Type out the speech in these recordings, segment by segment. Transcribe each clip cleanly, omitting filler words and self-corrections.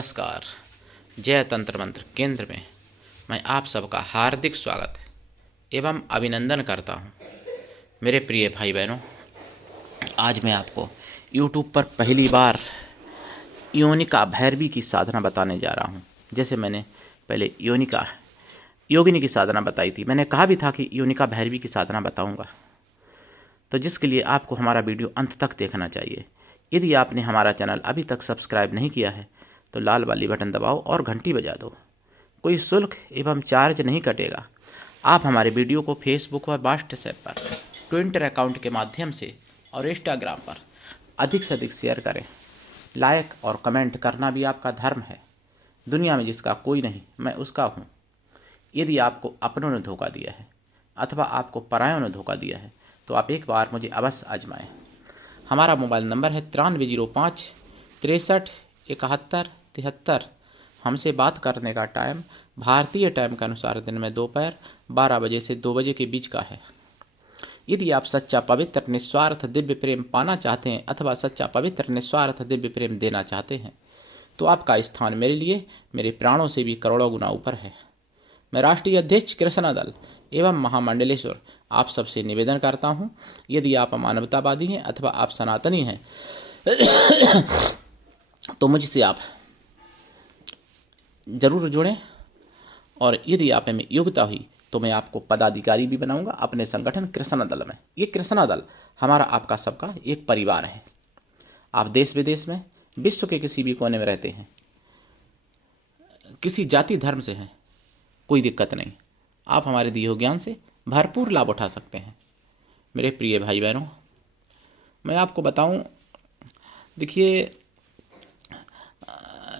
नमस्कार। जय तंत्र मंत्र केंद्र में मैं आप सबका हार्दिक स्वागत एवं अभिनंदन करता हूं। मेरे प्रिय भाई बहनों, आज मैं आपको YouTube पर पहली बार योनिका भैरवी की साधना बताने जा रहा हूं। जैसे मैंने पहले योगिनी की साधना बताई थी, मैंने कहा भी था कि योनिका भैरवी की साधना बताऊंगा, तो जिसके लिए आपको हमारा वीडियो अंत तक देखना चाहिए। यदि आपने हमारा चैनल अभी तक सब्सक्राइब नहीं किया है तो लाल वाली बटन दबाओ और घंटी बजा दो। कोई शुल्क एवं चार्ज नहीं कटेगा। आप हमारे वीडियो को फेसबुक और व्हाट्सएप पर, ट्विटर अकाउंट के माध्यम से और इंस्टाग्राम पर अधिक से अधिक शेयर करें। लाइक और कमेंट करना भी आपका धर्म है। दुनिया में जिसका कोई नहीं, मैं उसका हूँ। यदि आपको अपनों ने धोखा दिया है अथवा आपको परायों ने धोखा दिया है तो आप एक बार मुझे अवश्य आजमाएं। हमारा मोबाइल नंबर है 9305 63 71 73। हमसे बात करने का टाइम भारतीय टाइम के अनुसार दिन में दोपहर 12 बजे से 2 बजे के बीच का है। यदि आप सच्चा पवित्र निस्वार्थ दिव्य प्रेम पाना चाहते हैं अथवा सच्चा पवित्र निस्वार्थ दिव्य प्रेम देना चाहते हैं तो आपका स्थान मेरे लिए मेरे प्राणों से भी करोड़ों गुना ऊपर है। मैं राष्ट्रीय अध्यक्ष कृष्णा दल एवं महामंडलेश्वर आप सबसे निवेदन करता हूं, यदि आप मानवतावादी हैं अथवा आप सनातनी हैं तो मुझसे आप जरूर जुड़ें, और यदि आप में योग्यता हुई तो मैं आपको पदाधिकारी भी बनाऊंगा अपने संगठन कृष्णा दल में। ये कृष्णा दल हमारा आपका सबका एक परिवार है। आप देश विदेश में, विश्व के किसी भी कोने में रहते हैं, किसी जाति धर्म से हैं, कोई दिक्कत नहीं, आप हमारे दिए हुए ज्ञान से भरपूर लाभ उठा सकते हैं। मेरे प्रिय भाई बहनों, मैं आपको बताऊं, देखिए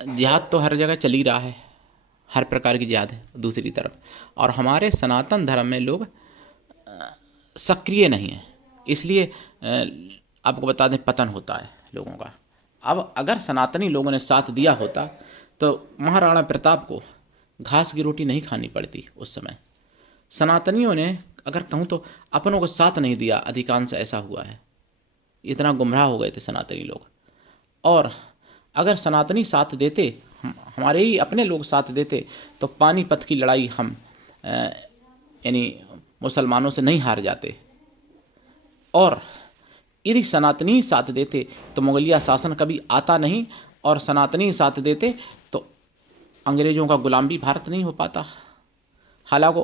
जिहाद तो हर जगह चल ही रहा है, हर प्रकार की जिहाद है दूसरी तरफ, और हमारे सनातन धर्म में लोग सक्रिय नहीं हैं, इसलिए आपको बता दें पतन होता है लोगों का। अब अगर सनातनी लोगों ने साथ दिया होता तो महाराणा प्रताप को घास की रोटी नहीं खानी पड़ती। उस समय सनातनियों ने, अगर कहूँ तो अपनों को साथ नहीं दिया, अधिकांश ऐसा हुआ है। इतना गुमराह हो गए थे सनातनी लोग। और अगर सनातनी साथ देते, हमारे ही अपने लोग साथ देते तो पानीपत की लड़ाई हम यानी मुसलमानों से नहीं हार जाते। और यदि सनातनी साथ देते तो मुगलिया शासन कभी आता नहीं, और सनातनी साथ देते तो अंग्रेजों का गुलाम भी भारत नहीं हो पाता। हालांकि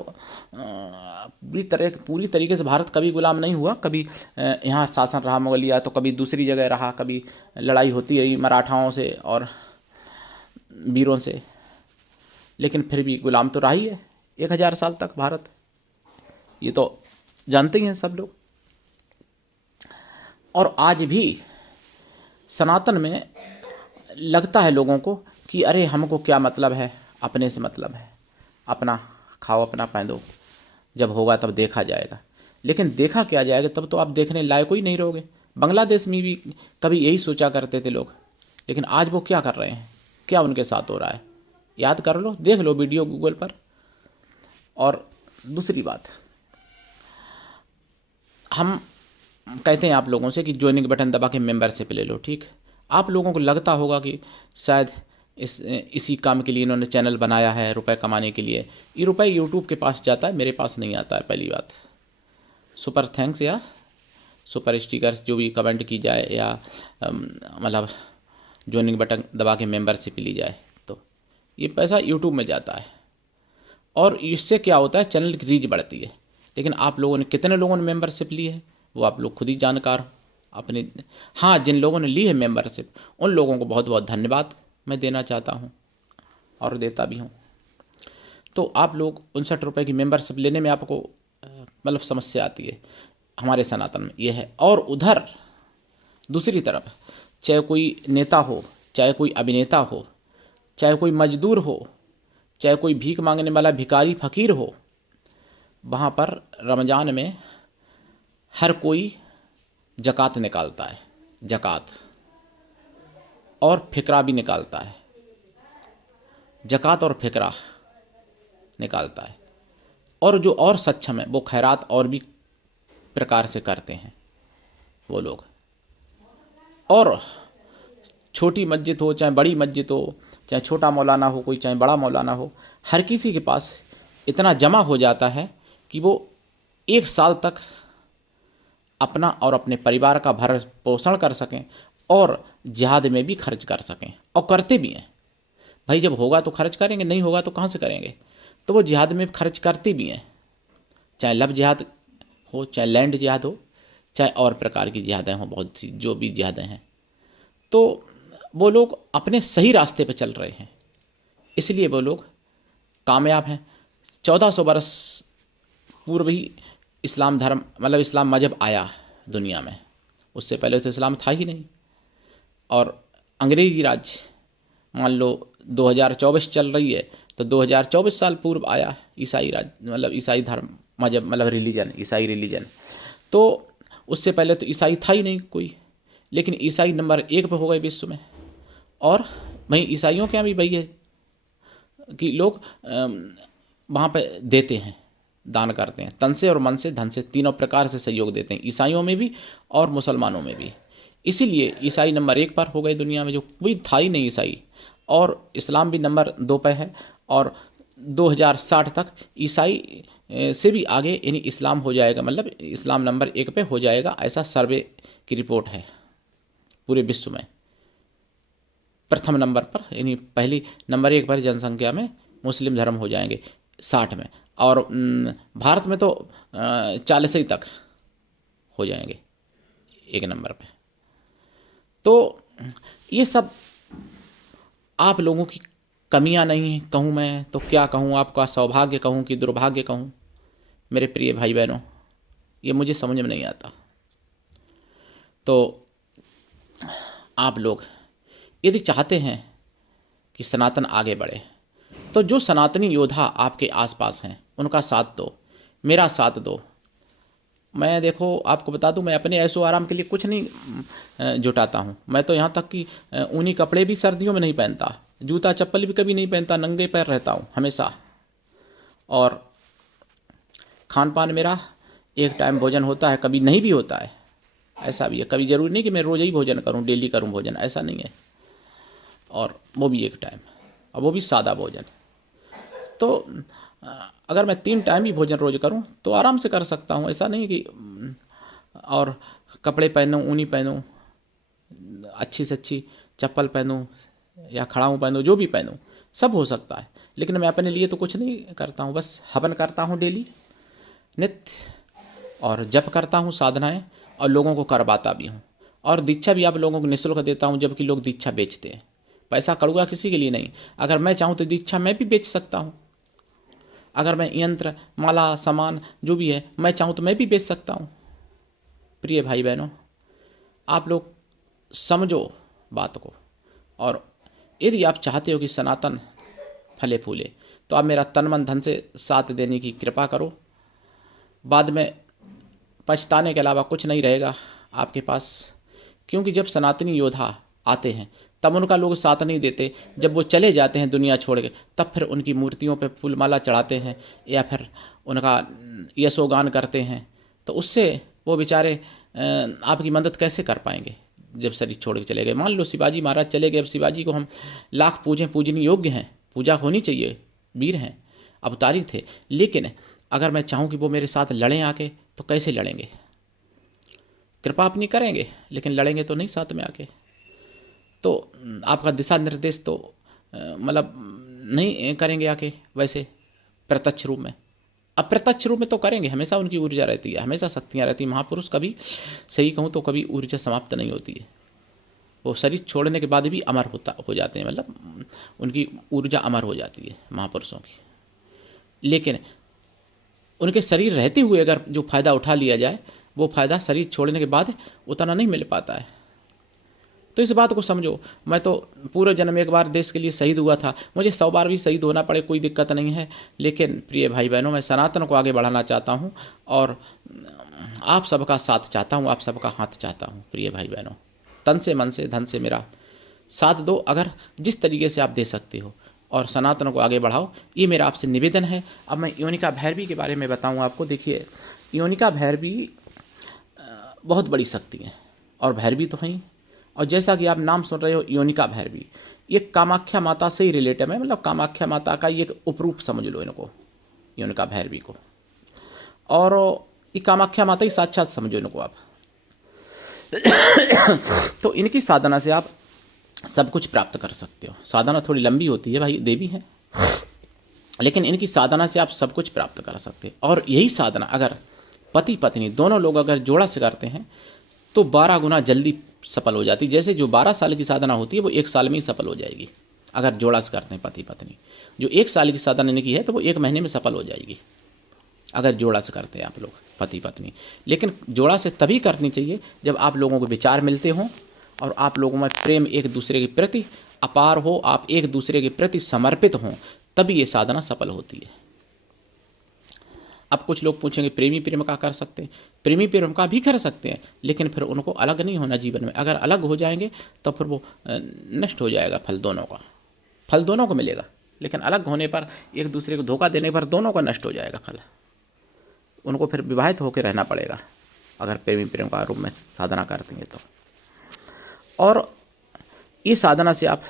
पूरी तरीके से भारत कभी गुलाम नहीं हुआ, कभी यहाँ शासन रहा मुगलिया, तो कभी दूसरी जगह रहा, कभी लड़ाई होती रही मराठाओं से और वीरों से, लेकिन फिर भी गुलाम तो रहा ही है 1000 साल तक भारत। ये तो जानते ही हैं सब लोग। और आज भी सनातन में लगता है लोगों को कि अरे हमको क्या मतलब है, अपने से मतलब है, अपना खाओ अपना पहनो, जब होगा तब देखा जाएगा। लेकिन देखा क्या जाएगा, तब तो आप देखने लायक ही नहीं रहोगे। बांग्लादेश में भी कभी यही सोचा करते थे लोग, लेकिन आज वो क्या कर रहे हैं, क्या उनके साथ हो रहा है, याद कर लो, देख लो वीडियो गूगल पर। और दूसरी बात, हम कहते हैं आप लोगों से कि ज्वाइनिंग बटन दबा के मेंबरशिप ले लो। ठीक, आप लोगों को लगता होगा कि शायद इसी काम के लिए इन्होंने चैनल बनाया है, रुपए कमाने के लिए। ये रुपए यूट्यूब के पास जाता है, मेरे पास नहीं आता है। पहली बात, सुपर थैंक्स या सुपर स्टिकर्स जो भी कमेंट की जाए, या मतलब ज्वाइनिंग बटन दबा के मेंबरशिप ली जाए, तो ये पैसा यूट्यूब में जाता है। और इससे क्या होता है, चैनल की रीच बढ़ती है। लेकिन आप लोगों ने, कितने लोगों ने मेंबरशिप ली है वो आप लोग खुद ही जानकार हो अपने। हाँ, जिन लोगों ने ली है मेंबरशिप, उन लोगों को बहुत बहुत धन्यवाद मैं देना चाहता हूँ और देता भी हूँ। तो आप लोग 59 रुपये की मेंबरशिप लेने में आपको मतलब समस्या आती है, हमारे सनातन में ये है। और उधर दूसरी तरफ, चाहे कोई नेता हो, चाहे कोई अभिनेता हो, चाहे कोई मजदूर हो, चाहे कोई भीख मांगने वाला भिखारी फकीर हो, वहाँ पर रमज़ान में हर कोई ज़कात निकालता है, ज़कात और फिक्रा भी निकालता है। ज़कात और फिक्रा निकालता है। और जो और सक्षम है वो खैरात और भी प्रकार से करते हैं वो लोग। और छोटी मस्जिद हो चाहे बड़ी मस्जिद हो, चाहे छोटा मौलाना हो कोई, चाहे बड़ा मौलाना हो, हर किसी के पास इतना जमा हो जाता है कि वो 1 साल तक अपना और अपने परिवार का भरण पोषण कर सकें और जिहाद में भी खर्च कर सकें, और करते भी हैं। भाई जब होगा तो खर्च करेंगे, नहीं होगा तो कहाँ से करेंगे, तो वो जिहाद में खर्च करते भी हैं। चाहे लव जिहाद हो, चाहे लैंड जिहाद हो, चाहे और प्रकार की जिहादें हों, बहुत सी जो भी जिहादें हैं, तो वो लोग अपने सही रास्ते पर चल रहे हैं, इसलिए वो लोग कामयाब हैं। 1400 बरस पूर्व ही इस्लाम धर्म मतलब इस्लाम मजहब आया दुनिया में, उससे पहले तो इस्लाम था ही नहीं। और अंग्रेजी राज मान लो 2024 चल रही है, तो 2024 साल पूर्व आया ईसाई राज मतलब ईसाई धर्म मजहब मतलब रिलीजन, ईसाई रिलीजन। तो उससे पहले तो ईसाई था ही नहीं कोई, लेकिन ईसाई नंबर 1 पे हो गए विश्व में। और वहीं ईसाइयों के यहाँ भी वही है कि लोग वहाँ पे देते हैं, दान करते हैं, तन से और मन से धन से, तीनों प्रकार से सहयोग देते हैं, ईसाइयों में भी और मुसलमानों में भी। इसीलिए ईसाई नंबर 1 पर हो गए दुनिया में, जो कोई था ही नहीं ईसाई। और इस्लाम भी नंबर 2 पर है, और 2060 तक ईसाई से भी आगे यानी इस्लाम हो जाएगा, मतलब इस्लाम नंबर 1 पे हो जाएगा, ऐसा सर्वे की रिपोर्ट है। पूरे विश्व में प्रथम नंबर पर यानी पहली नंबर 1 पर जनसंख्या में मुस्लिम धर्म हो जाएंगे 60 में, और भारत में तो 40 तक हो जाएंगे 1 नंबर पे। तो ये सब आप लोगों की कमियां नहीं हैं कहूँ मैं तो क्या कहूँ, आपका सौभाग्य कहूँ कि दुर्भाग्य कहूँ, मेरे प्रिय भाई बहनों, ये मुझे समझ में नहीं आता। तो आप लोग यदि चाहते हैं कि सनातन आगे बढ़े, तो जो सनातनी योद्धा आपके आसपास हैं उनका साथ दो, मेरा साथ दो। मैं देखो आपको बता दूं, मैं अपने ऐशो आराम के लिए कुछ नहीं जुटाता हूं। मैं तो यहाँ तक कि ऊनी कपड़े भी सर्दियों में नहीं पहनता, जूता चप्पल भी कभी नहीं पहनता, नंगे पैर रहता हूँ हमेशा। और खान पान मेरा 1 टाइम भोजन होता है, कभी नहीं भी होता है, ऐसा भी है। कभी जरूरी नहीं कि मैं रोज़ ही भोजन करूँ, डेली करूँ भोजन, ऐसा नहीं है। और वो भी 1 टाइम, और वो भी सादा भोजन। तो अगर मैं 3 टाइम ही भोजन रोज करूं तो आराम से कर सकता हूं, ऐसा नहीं कि और कपड़े पहनूं, ऊनी पहनूं, अच्छी से अच्छी चप्पल पहनूं या खड़ाऊं पहनूं, जो भी पहनूं सब हो सकता है। लेकिन मैं अपने लिए तो कुछ नहीं करता हूं, बस हवन करता हूं डेली नित्य, और जप करता हूं साधनाएं, और लोगों को करवाता भी हूं। और दीक्षा भी आप लोगों को निःशुल्क देता हूं, जबकि लोग दीक्षा बेचते हैं। पैसा करूँगा किसी के लिए नहीं, अगर मैं चाहूँ तो दीक्षा मैं भी बेच सकता हूँ। अगर मैं यंत्र, माला, सामान जो भी है मैं चाहूँ तो मैं भी बेच सकता हूँ। प्रिय भाई बहनों, आप लोग समझो बात को, और यदि आप चाहते हो कि सनातन फले फूले तो आप मेरा तन मन धन से साथ देने की कृपा करो। बाद में पछताने के अलावा कुछ नहीं रहेगा आपके पास, क्योंकि जब सनातनी योद्धा आते हैं तब उनका लोग साथ नहीं देते, जब वो चले जाते हैं दुनिया छोड़ के तब फिर उनकी मूर्तियों पे फूलमाला चढ़ाते हैं या फिर उनका यशोगान करते हैं। तो उससे वो बेचारे आपकी मदद कैसे कर पाएंगे जब शरीर छोड़ के चले गए। मान लो शिवाजी महाराज चले गए, अब शिवाजी को हम लाख पूजें, पूजनीय योग्य हैं, पूजा होनी चाहिए, वीर हैं, अवतारी थे, लेकिन अगर मैं चाहूँ कि वो मेरे साथ लड़ें आके तो कैसे लड़ेंगे। कृपा अपनी करेंगे लेकिन लड़ेंगे तो नहीं साथ में आके। तो आपका दिशा निर्देश तो मतलब नहीं करेंगे आके वैसे प्रत्यक्ष रूप में, अप्रत्यक्ष रूप में तो करेंगे। हमेशा उनकी ऊर्जा रहती है, हमेशा शक्तियाँ रहती हैं। महापुरुष कभी, सही कहूँ तो कभी ऊर्जा समाप्त नहीं होती है, वो शरीर छोड़ने के बाद भी अमर हो जाते हैं, मतलब उनकी ऊर्जा अमर हो जाती है महापुरुषों की। लेकिन उनके शरीर रहते हुए अगर जो फ़ायदा उठा लिया जाए, वो फ़ायदा शरीर छोड़ने के बाद उतना नहीं मिल पाता है। तो इस बात को समझो। मैं तो पूरे जन्म 1 बार देश के लिए शहीद हुआ था, मुझे 100 बार भी शहीद होना पड़े कोई दिक्कत नहीं है। लेकिन प्रिय भाई बहनों, मैं सनातन को आगे बढ़ाना चाहता हूँ और आप सबका साथ चाहता हूँ, आप सबका हाथ चाहता हूँ। प्रिय भाई बहनों, तन से, मन से, धन से मेरा साथ दो, अगर जिस तरीके से आप दे सकते हो, और सनातन को आगे बढ़ाओ, ये मेरा आपसे निवेदन है। अब मैं योनिका भैरवी के बारे में बताऊँ आपको। देखिए, योनिका भैरवी बहुत बड़ी शक्ति है, और भैरवी तो हैं, और जैसा कि आप नाम सुन रहे हो योनिका भैरवी, ये कामाख्या माता से ही रिलेटेड है, मतलब कामाख्या माता का ये एक उपरूप समझ लो इनको, योनिका भैरवी को। और ये कामाख्या माता ही साक्षात समझो इनको आप। तो इनकी साधना से आप सब कुछ प्राप्त कर सकते हो। साधना थोड़ी लंबी होती है भाई, देवी है, लेकिन इनकी साधना से आप सब कुछ प्राप्त कर सकते हैं। और यही साधना अगर पति पत्नी दोनों लोग अगर जोड़ा से करते हैं तो 12 गुना जल्दी सफल हो जाती है। जैसे जो 12 साल की साधना होती है वो 1 साल में ही सफल हो जाएगी अगर जोड़ा से करते हैं पति पत्नी। जो 1 साल की साधना इनकी है तो वो 1 महीने में सफल हो जाएगी अगर जोड़ा से करते हैं आप लोग पति पत्नी। लेकिन जोड़ा से तभी करनी चाहिए जब आप लोगों को विचार मिलते हों और आप लोगों में प्रेम एक दूसरे के प्रति अपार हो, आप एक दूसरे के प्रति समर्पित हों, तभी ये साधना सफल होती है। अब कुछ लोग पूछेंगे प्रेमी प्रेम का कर सकते हैं? प्रेमी प्रेम का भी कर सकते हैं, लेकिन फिर उनको अलग नहीं होना जीवन में। अगर अलग हो जाएंगे तो फिर वो नष्ट हो जाएगा फल दोनों का। फल दोनों को मिलेगा, लेकिन अलग होने पर एक दूसरे को धोखा देने पर दोनों का नष्ट हो जाएगा फल। उनको फिर विवाहित होकर रहना पड़ेगा अगर प्रेमी प्रेम का रूप में साधना करते हैं तो। और ये साधना से आप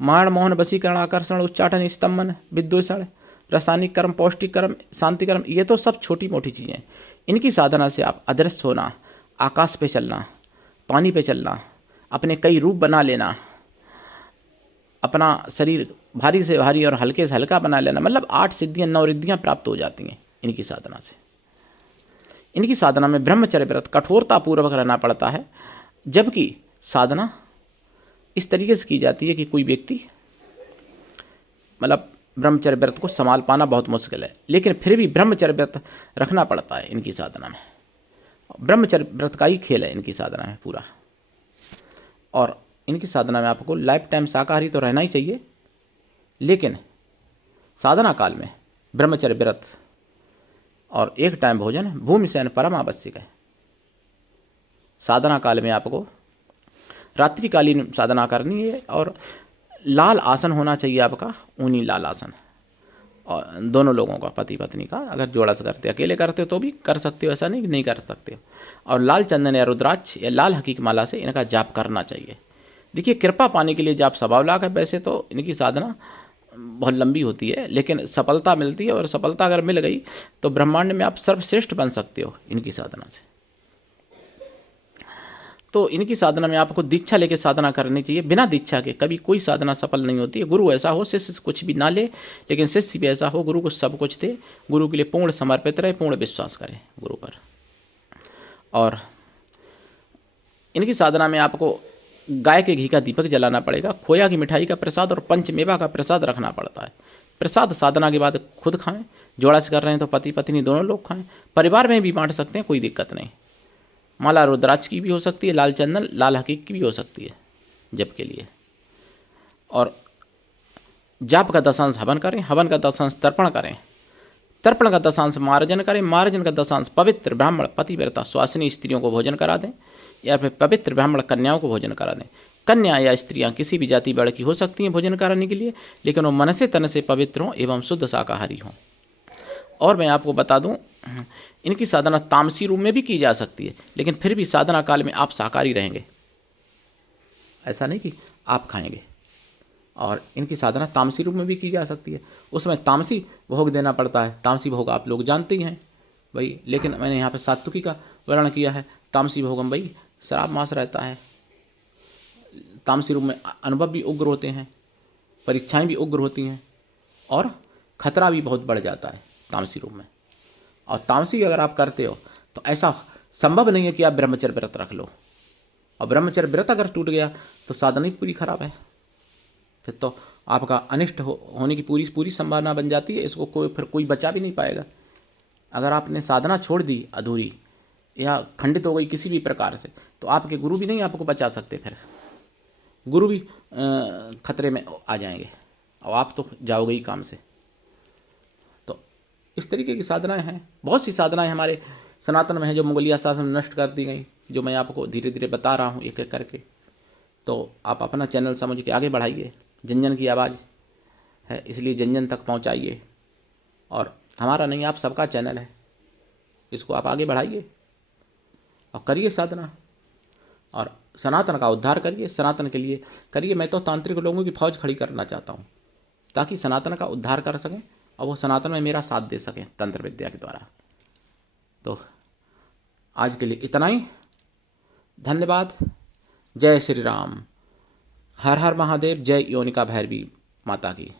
माण मोहन वशीकरण आकर्षण उच्चाटन स्तंभन विद्वेषण रासायनिक कर्म पौष्टिक कर्म शांति कर्म, ये तो सब छोटी मोटी चीज़ें। इनकी साधना से आप अदृश्य होना, आकाश पे चलना, पानी पे चलना, अपने कई रूप बना लेना, अपना शरीर भारी से भारी और हल्के से हल्का बना लेना, मतलब 8 सिद्धियाँ 9 रिद्धियाँ प्राप्त हो जाती हैं इनकी साधना से। इनकी साधना में ब्रह्मचर्य व्रत कठोरतापूर्वक रहना पड़ता है, जबकि साधना इस तरीके से की जाती है कि कोई व्यक्ति मतलब ब्रह्मचर्य व्रत को संभाल पाना बहुत मुश्किल है, लेकिन फिर भी ब्रह्मचर्य व्रत रखना पड़ता है इनकी साधना में। ब्रह्मचर्य व्रत का ही खेल है इनकी साधना में पूरा। और इनकी साधना में आपको लाइफ टाइम शाकाहारी तो रहना ही चाहिए, लेकिन साधना काल में ब्रह्मचर्य व्रत और 1 टाइम भोजन भूमि शयन परम आवश्यक है। साधना काल में आपको रात्रिकालीन साधना करनी है और लाल आसन होना चाहिए आपका, ऊनी लाल आसन, और दोनों लोगों का पति पत्नी का। अगर जोड़ा से करते अकेले करते हो तो भी कर सकते हो, ऐसा नहीं कि नहीं कर सकते। और लाल चंदन या रुद्राक्ष या लाल हकीक माला से इनका जाप करना चाहिए। देखिए कृपा पाने के लिए जाप स्वभाव लाभ है। वैसे तो इनकी साधना बहुत लंबी होती है, लेकिन सफलता मिलती है, और सफलता अगर मिल गई तो ब्रह्मांड में आप सर्वश्रेष्ठ बन सकते हो इनकी साधना से। तो इनकी साधना में आपको दीक्षा लेके साधना करनी चाहिए। बिना दीक्षा के कभी कोई साधना सफल नहीं होती है। गुरु ऐसा हो शिष्य कुछ भी ना ले, लेकिन शिष्य भी ऐसा हो गुरु को सब कुछ दे, गुरु के लिए पूर्ण समर्पित रहे, पूर्ण विश्वास करे गुरु पर। और इनकी साधना में आपको गाय के घी का दीपक जलाना पड़ेगा, खोया की मिठाई का प्रसाद और पंचमेवा का प्रसाद रखना पड़ता है। प्रसाद साधना के बाद खुद खाएं, जोड़ा से कर रहे हैं तो पति पत्नी दोनों लोग खाएं, परिवार में भी बांट सकते हैं, कोई दिक्कत नहीं। माला रुद्राक्ष की भी हो सकती है, लाल चंदन लाल हकीक की भी हो सकती है जप के लिए। और जाप का 10 हवन करें, हवन का 10 तर्पण करें, तर्पण का 10 मार्जन करें, मार्जन का 10 पवित्र ब्राह्मण पतिव्रता स्वासिनी स्त्रियों को भोजन करा दें, या फिर पवित्र ब्राह्मण कन्याओं को भोजन करा दें। कन्या या स्त्रियां किसी भी जाति वर्ग की हो सकती हैं भोजन कराने के लिए, लेकिन वो मन से तन से पवित्र हों एवं शुद्ध शाकाहारी हों। और मैं आपको बता दूं, इनकी साधना तामसी रूप में भी की जा सकती है, लेकिन फिर भी साधना काल में आप शाकाहारी रहेंगे, ऐसा नहीं कि आप खाएंगे। और इनकी साधना तामसी रूप में भी की जा सकती है, उसमें तामसी भोग देना पड़ता है। तामसी भोग आप लोग जानते ही हैं भाई, लेकिन मैंने यहाँ पर सात्विकी का वर्णन किया है। तामसी भोगम भाई शराब मास रहता है, तामसी रूप में अनुभव भी उग्र होते हैं, परीक्षाएं भी उग्र होती हैं, और खतरा भी बहुत बढ़ जाता है तामसी रूप में। और तामसी अगर आप करते हो तो ऐसा संभव नहीं है कि आप ब्रह्मचर्य व्रत रख लो, और ब्रह्मचर्य व्रत अगर टूट गया तो साधना ही पूरी खराब है, फिर तो आपका अनिष्ट होने की पूरी संभावना बन जाती है। इसको फिर कोई बचा भी नहीं पाएगा। अगर आपने साधना छोड़ दी अधूरी या खंडित हो गई किसी भी प्रकार से, तो आपके गुरु भी नहीं आपको बचा सकते, फिर गुरु भी खतरे में आ जाएंगे और आप तो जाओगे ही काम से। तो इस तरीके की साधनाएं हैं, बहुत सी साधनाएं हमारे सनातन में हैं जो मुगलिया शासन नष्ट कर दी गई, जो मैं आपको धीरे धीरे बता रहा हूँ एक एक करके। तो आप अपना चैनल समझ के आगे बढ़ाइए, जन जन की आवाज़ है इसलिए जन जन तक पहुँचाइए। और हमारा नहीं, आप सबका चैनल है, इसको आप आगे बढ़ाइए और करिए साधना। और सनातन का उद्धार करिए, सनातन के लिए करिए। मैं तो तांत्रिक लोगों की फौज खड़ी करना चाहता हूँ ताकि सनातन का उद्धार कर सकें और वो सनातन में मेरा साथ दे सकें तंत्र विद्या के द्वारा। तो आज के लिए इतना ही। धन्यवाद। जय श्री राम। हर हर महादेव। जय योनिका भैरवी माता की।